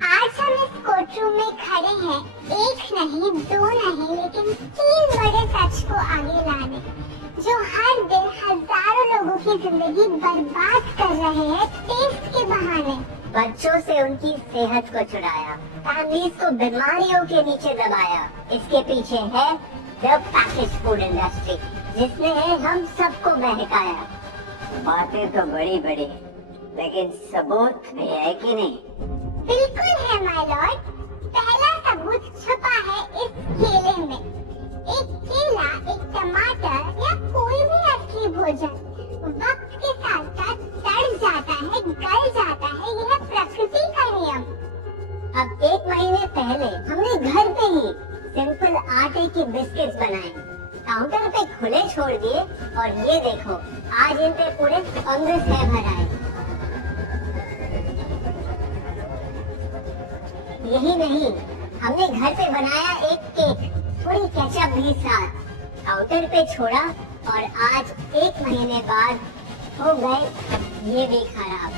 आज हम इस कोर्टरूम में खड़े हैं, एक नहीं, दो नहीं, लेकिन तीन बड़े सच को आगे लाने, जो हर दिन हजारों लोगों की जिंदगी बर्बाद कर रहे हैं टेस्ट के बहाने। बच्चों से उनकी सेहत को चुराया, फैमिलीज को बीमारियों के नीचे दबाया। इसके पीछे है द पैकेज फूड इंडस्ट्री, जिसने हम सबको बहकाया। बातें तो बड़ी बड़ी, लेकिन सबूत भी है कि नहीं? बिल्कुल है माय लॉर्ड। पहला सबूत छुपा है इस केले में। एक केला, एक टमाटर या कोई भी असली भोजन वक्त के साथ साथ सड़ जाता है, गल जाता है। यह प्रकृति का नियम। अब 1 महीने पहले हमने घर पे ही सिंपल आटे की बिस्किट्स बनाए, काउंटर पे खुले छोड़ दिए, और ये देखो आज इन पे पूरे फंगस है भर आए। यही नहीं, हमने घर पे बनाया एक केक, थोड़ी केचप भी साथ, काउंटर पे छोड़ा, और आज 1 महीने बाद हो गए ये भी खराब।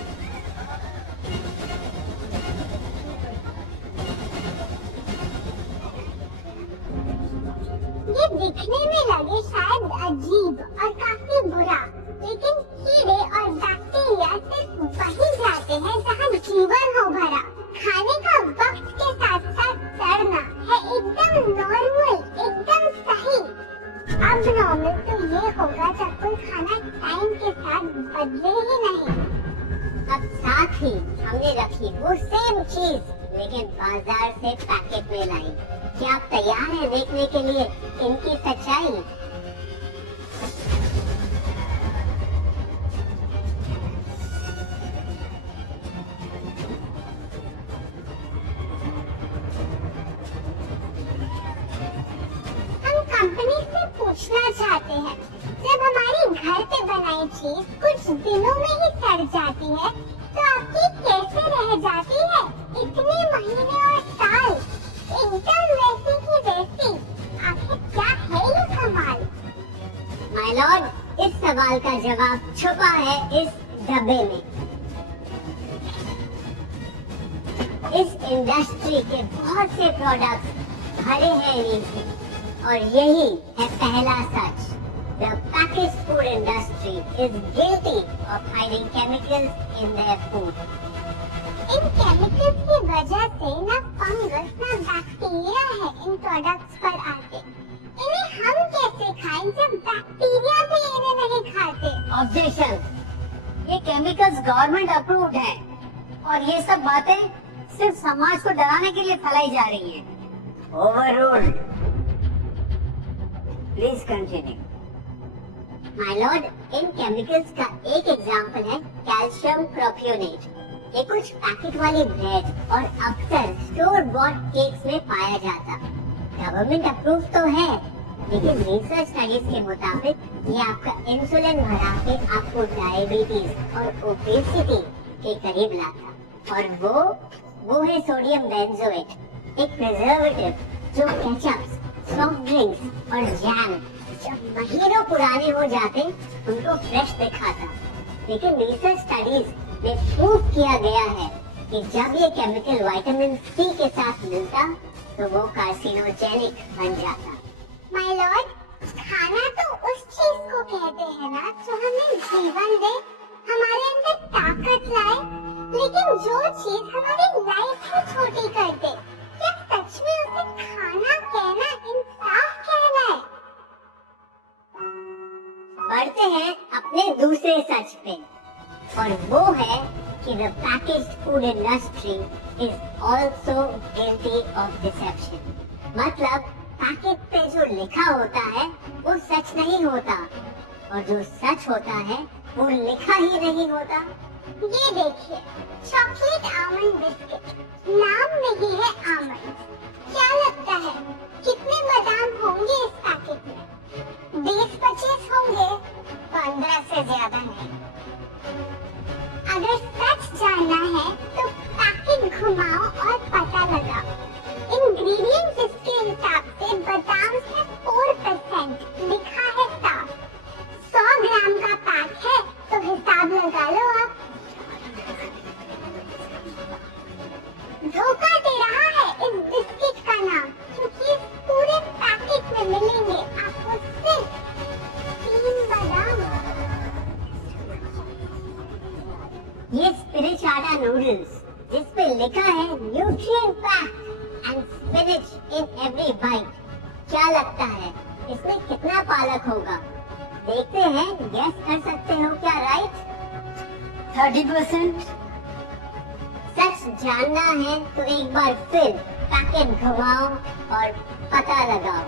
ये दिखने में लगे शायद अजीब और काफी बुरा, लेकिन कीड़े और बैक्टीरिया सिर्फ वही जाते हैं जहाँ जीवन हो भरा। खाने का वक्त के साथ साथ सड़ना है एकदम नॉर्मल, एकदम सही। अब नॉर्मल तो ये होगा जब कोई खाना टाइम के साथ बदले ही नहीं। अब साथ ही हमने रखी वो सेम चीज, लेकिन बाजार से पैकेट में लाई। क्या आप तैयार हैं देखने के लिए इनकी सच्चाई? कंपनी से पूछना चाहते हैं, जब हमारी घर पे बनाई चीज कुछ दिनों में ही सड़ जाती है, तो आपकी कैसे रह जाती है इतने महीने और साल एकदम वैसी की वैसी? आखिर क्या है ये कमाल? माय लॉर्ड, इस सवाल का जवाब छुपा है इस डब्बे में। इस इंडस्ट्री के बहुत से प्रोडक्ट्स भरे हैं इनसे, और यही है पहला सच। The packaged food industry is guilty of hiding chemicals in their food. In chemicals की वजह से न फंगस न बैक्टीरिया है इन प्रोडक्ट्स पर आते। इन्हें हम कैसे खाएं जब बैक्टीरिया भी इन्हें नहीं खाते? ऑब्जेक्शन, ये केमिकल्स गवर्नमेंट अप्रूव्ड है, और ये सब बातें सिर्फ समाज को डराने के लिए फैलाई जा रही हैं। Overruled. Please continue. My Lord, in chemicals का एक एग्जांपल है कैल्शियम प्रोपियोनेट। ये कुछ पैकेट वाली ब्रेड और अक्सर स्टोर बॉट केक्स में पाया जाता। गवर्नमेंट अप्रूव तो है, लेकिन रिसर्च स्टडीज के मुताबिक ये आपका इंसुलिन बढ़ा के आपको डायबिटीज और ओबेसिटी के करीब लाता। और वो है सोडियम बेंजोएट, एक प्रिजर्वेटिव जो केचप्स, सॉफ्ट ड्रिंक्स और जैम जब महीनों पुराने हो जाते उनको फ्रेश दिखाता। लेकिन रिसर्च स्टडीज में प्रूव किया गया है कि जब ये केमिकल विटामिन सी के साथ मिलता तो वो कार्सिनोजेनिक बन जाता। माय लॉर्ड, खाना तो उस चीज को कहते हैं ना जो हमें जीवन दे, हमारे अंदर ताकत लाए, लेकिन जो चीज हमारी लाइफ को छोटी कर दे, क्या सच में उसे खाना कहना इंसाफ कहना है? बढ़ते हैं अपने दूसरे सच पे, और वो है कि the packaged food industry is also guilty of deception. मतलब पैकेट पे जो लिखा होता है वो सच नहीं होता, और जो सच होता है वो लिखा ही नहीं होता। ये देखिए, चॉकलेट आमंड बिस्किट, नाम में ही है आमंड। क्या लगता है कितने बादाम होंगे इस पैकेट में? 20-25 होंगे, 15 से ज्यादा नहीं। अगर सच जानना है तो पैकेट घुमाओ और पता लगाओ। इंग्रेडिएंट्स इसके हिसाब से बादाम से 4% लिखा है साफ। 100 ग्राम का पैक है तो हिसाब लगा लो आप। 2 मसाला नूडल्स जिस पे लिखा है nutrient packed and spinach in every bite. क्या लगता है इसमें कितना पालक होगा? देखते हैं, गेस कर सकते हो क्या? राइट, 30%। सच जानना है तो एक बार फिर पैकेट घुमाओ और पता लगाओ।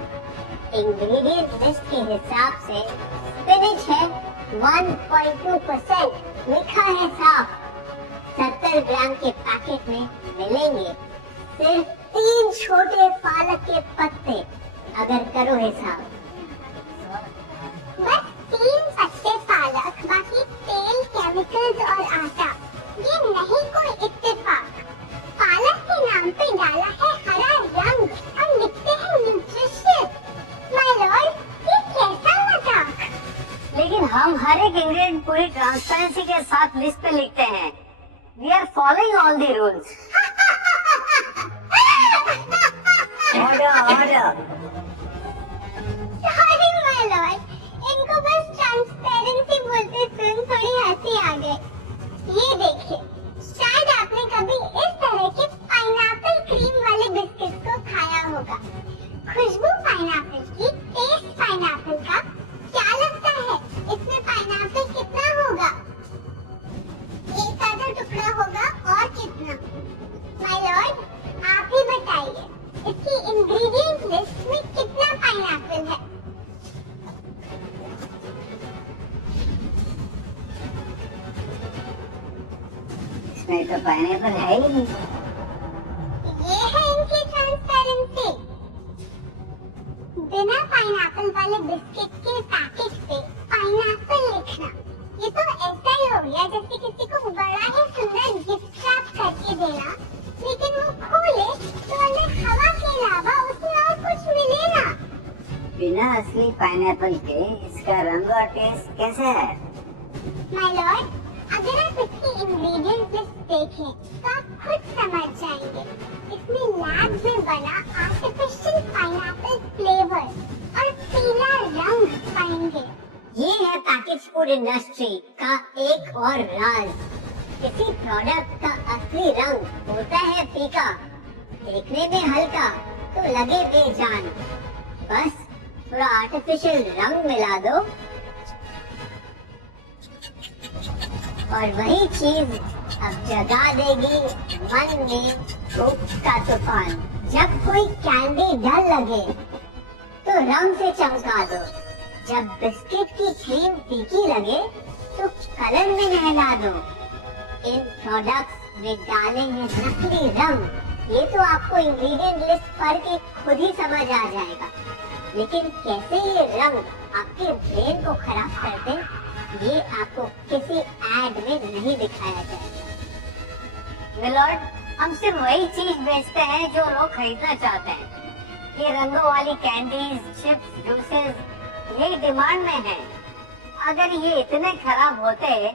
इंग्रेडिएंट लिस्ट के हिसाब से स्पिनच है 1.2%, लिखा है साफ। 70 ग्राम के पैकेट में मिलेंगे सिर्फ 3 छोटे पालक के पत्ते। अगर करो हिसाब, बस 3 पत्ते पालक, बाकी तेल, केमिकल्स और आटा। ये नहीं कोई इत्तेफाक। पालक के नाम पे डाला है हरा रंग और लिखते हैं न्यूट्रिशियस। माय लॉर्ड, ये कैसा मजाक? लेकिन हम हर एक इंग्रेडिएंट पूरी ट्रांसपेरेंसी के साथ लिस्ट पे लिखते हैं। We are following all the rules. Order order. Sorry my lord, इनको बस ट्रांसपेरेंसी बोलते सुन थोड़ी हंसी आ गई। ये देखिए, शायद आपने कभी इस तरह के पाइनएप्पल क्रीम वाले बिस्किट को खाया होगा। खुशबू पाइनएप्पल की, टेस्ट पाइनएप्पल का। क्या लगता है इसमें पाइनएप्पल कितना होगा? एक आधा टुकड़ा होगा और कितना? माय लॉर्ड, आप ही बताइए, इसकी इंग्रेडिएंट लिस्ट में कितना पाइनएप्पल है? इसमें तो पाइनएप्पल है ही नहीं। ये है इनकी ट्रांसपेरेंसी। बिना पाइनएप्पल वाले बिस्किट के पैकेट पे पाइनएप्पल लिखना, ये तो ऐसा ही हो गया जैसे किसी को बड़ा ही सुंदर गिफ्ट रैप करके देना, लेकिन वो खोले तो अंदर हवा के अलावा उसमें और कुछ मिले ना। बिना असली पाइनएप्पल के इसका रंग और टेस्ट कैसे है? माय लॉर्ड, अगर आप इसकी इंग्रेडिएंट लिस्ट देखें तो आप खुद समझ जाएंगे। इसमें लैब में बना आर्टिफिशियल पाइनएप्पल फ्लेवर और पीला रंग पाएंगे। ये है पैकेज फूड इंडस्ट्री का एक और राज। किसी प्रोडक्ट का असली रंग होता है फीका, देखने में हल्का तो लगे बेजान। बस थोड़ा आर्टिफिशियल रंग मिला दो और वही चीज अब जगा देगी मन में भूख का तूफान। जब कोई कैंडी डल लगे तो रंग से चमका दो, जब बिस्किट की क्रीम फीकी लगे तो कलर में नहला दो। इन प्रोडक्ट्स में डाले हैं नकली रंग। ये तो आपको इंग्रेडिएंट लिस्ट पढ़ के खुद ही समझ आ जाएगा, लेकिन कैसे ये रंग आपके ब्रेन को खराब करते, ये आपको किसी एड में नहीं दिखाया जाएगा। मिलॉर्ड, हम सिर्फ वही चीज बेचते हैं जो लोग खरीदना चाहते हैं। ये रंगों वाली कैंडीज, चिप्स, जूसेस, यही डिमांड में है। अगर ये इतने खराब होते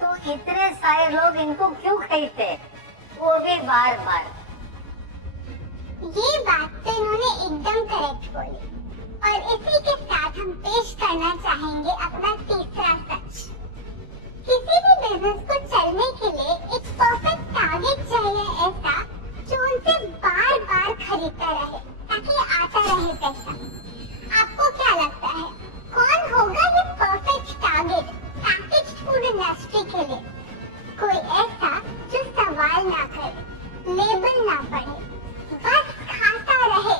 तो इतने सारे लोग इनको क्यों खरीदते, वो भी बार बार। ये बात तो इन्होंने एकदम करेक्ट बोली, और इसी के साथ हम पेश करना चाहेंगे अपना तीसरा सच। किसी भी बिजनेस को चलने के लिए एक परफेक्ट टारगेट चाहिए, ऐसा जो उनसे बार बार खरीदता रहे ताकि आता रहे पैसा। आपको क्या लगता है कौन होगा ये perfect target packaged food industry के लिए? कोई ऐसा जो सवाल ना करे, लेबल ना पढ़े, बस खाता रहे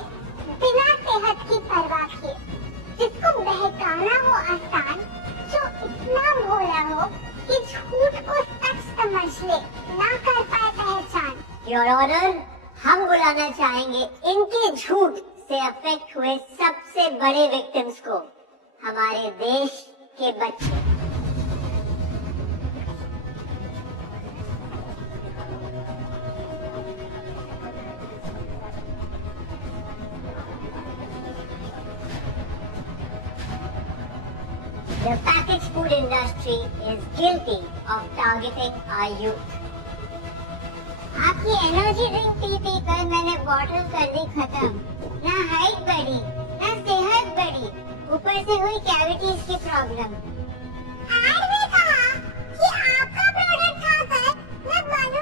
बिना सेहत की परवाह किए, जिसको बहकाना हो आसान, जो इतना भोला हो कि झूठ को सच समझ ले, ना कर पाए पहचान। योर ऑनर, हम बुलाना चाहेंगे इनके झूठ से अफेक्ट हुए सबसे बड़े विक्टिम्स को, हमारे देश के बच्चे। The packaged food industry is guilty of targeting our youth. आपकी एनर्जी ड्रिंक पी कर मैंने बॉटल कर दी खत्म। ना हाइट बढ़ी, ना सेहत बढ़ी, ऊपर से हुई कैविटीज की प्रॉब्लम। एड में कहा कि आपका प्रोडक्ट खाकर मैं बनूं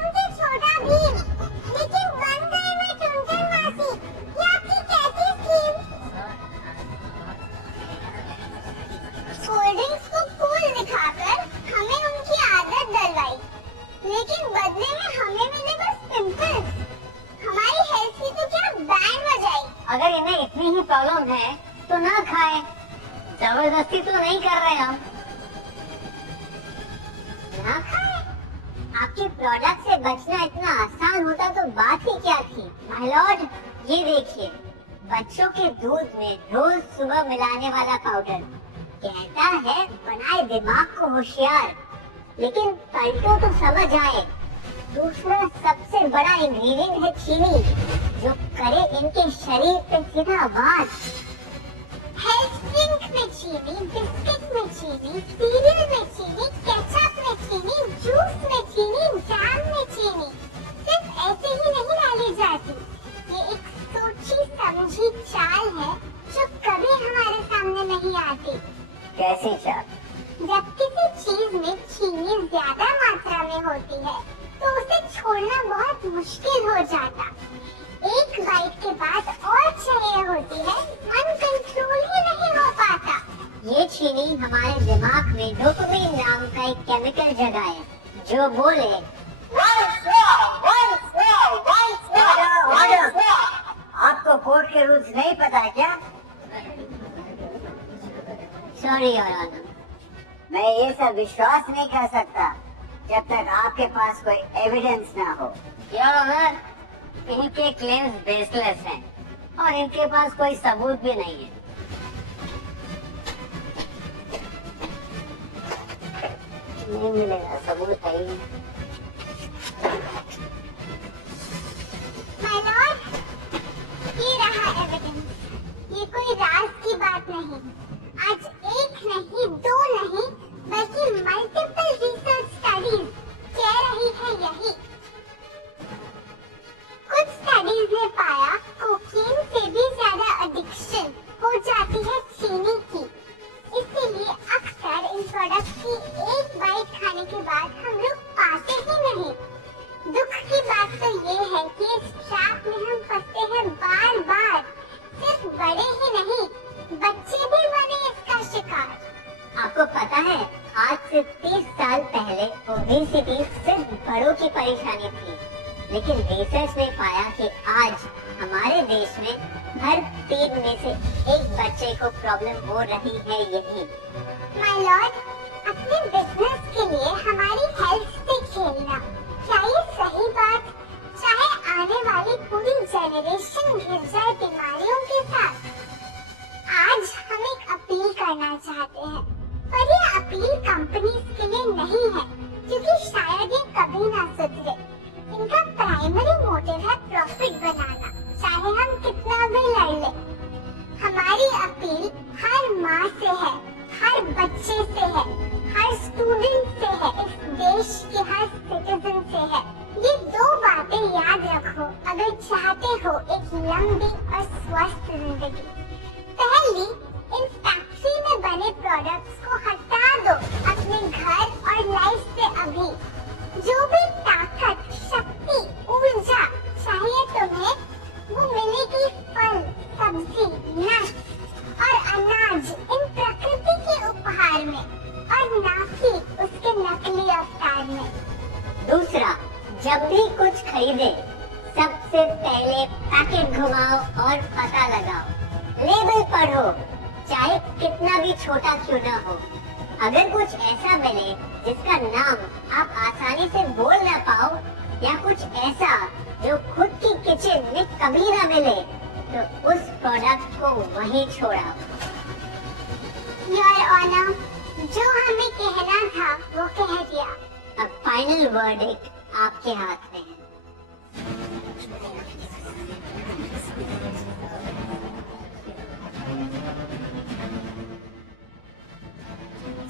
खाए। जबरदस्ती तो नहीं कर रहे हम। ना खाए? आपके प्रोडक्ट से बचना इतना आसान होता तो बात ही क्या थी। माय लॉर्ड, ये देखिए, बच्चों के दूध में रोज सुबह मिलाने वाला पाउडर कहता है बनाए दिमाग को होशियार, लेकिन पलटो तो समझ आए। दूसरा सबसे बड़ा इंग्रेडिएंट है चीनी, जो करे इनके शरीर पे सीधा वार। हेल्थ ड्रिंक में चीनी, बिस्किट में चीनी, सीरियल में चीनी, केचप में चीनी, जूस में चीनी, जैम में चीनी सिर्फ ऐसे ही नहीं डाली जाती। ये एक सोची समझी चाल है जो कभी हमारे सामने नहीं आती। कैसी चाल? जब किसी चीज में चीनी ज्यादा मात्रा में होती है तो उसे छोड़ना बहुत मुश्किल हो जाता। एक बाइट के बाद और चाहिए होती है, मन कंट्रोल ही नहीं हो पाता। ये चीनी हमारे दिमाग में डोपामिन नाम का एक केमिकल जगाए, जो बोले आपको कोर्ट के रूल्स नहीं पता है क्या? Sorry your honour. मैं ये सब विश्वास नहीं कर सकता जब तक आपके पास कोई एविडेंस ना हो। योर ऑनर, इनके क्लेम्स बेसलेस हैं और इनके पास कोई सबूत भी नहीं है। नहीं मिलेगा सबूत है ही। माय लॉर्ड, ये रहा एविडेंस। ये कोई राज की बात नहीं। आज एक नहीं, दो नहीं, बल्कि मल्टीपल रिसर्च स्टडीज कह रही है यही। कुछ स्टडीज ने पाया कोकीन से भी ज्यादा एडिक्शन हो जाती है चीनी की। इसीलिए अक्सर इन प्रोडक्ट की एक बाइट खाने के बाद हम लोग पाते ही नहीं। दुख की बात तो ये है कि इस ट्रैप में हम फंसते हैं बार बार। सिर्फ बड़े ही नहीं, बच्चे भी बने इसका शिकार। आपको पता है, आज से 30 साल पहले ओबेसिटी सिर्फ बड़ों की परेशानी थी, लेकिन रिसर्च ने पाया कि आज हमारे देश में हर 3 में से एक बच्चे को प्रॉब्लम हो रही है यही। माय लॉर्ड, अपने बिजनेस के लिए हमारी हेल्थ से खेलना, क्या ये सही बात? चाहे आने वाली पूरी जनरेशन घिर जाए बीमारियों के साथ। आज हम एक अपील करना चाहते हैं, पर ये अपील कंपनीज के लिए नहीं है, क्योंकि शायद ये कभी ना सुधरे। इनका प्राइमरी मोटिव है प्रॉफिट बनाना, चाहे हम कितना भी लड़ ले। हमारी अपील हर माँ से है, हर बच्चे से है, हर स्टूडेंट से है, इस देश के हर सिटीजन से है। ये 2 बातें याद रखो अगर चाहते हो एक लंबी और स्वस्थ जिंदगी। पहली, इन फैक्ट्री में बने प्रोडक्ट्स को हटा दो अपने घर और लाइफ से अभी। जो भी ताकत, शक्ति, ऊर्जा चाहिए तुम्हें, वो मिलेगी फल, सब्जी, नट्स और अनाज इन प्रकृति के उपहार में, और ना कि उसके नकली अवतार में। दूसरा, जब भी कुछ खरीदे, सबसे पहले पैकेट घुमाओ और पता लगाओ। लेबल पढ़ो, चाहे कितना भी छोटा क्यों ना हो। अगर कुछ ऐसा मिले जिसका नाम आप आसानी से बोल ना पाओ, या कुछ ऐसा जो खुद की किचन में कभी ना मिले, तो उस प्रोडक्ट को वहीं छोड़ाओ। योर ऑनर, जो हमें कहना था वो कह दिया। अब फाइनल वर्डिक्ट आपके हाथ में है।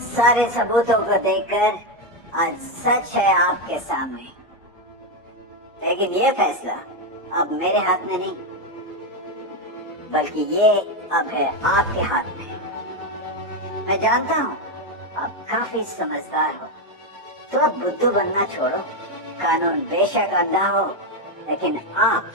सारे सबूतों को देखकर आज सच है आपके सामने, लेकिन ये फैसला अब मेरे हाथ में नहीं, बल्कि ये अब है आपके हाथ में। मैं जानता हूँ आप काफी समझदार हो, तो अब बुद्धू बनना छोड़ो। कानून बेशक अंधा हो, लेकिन आप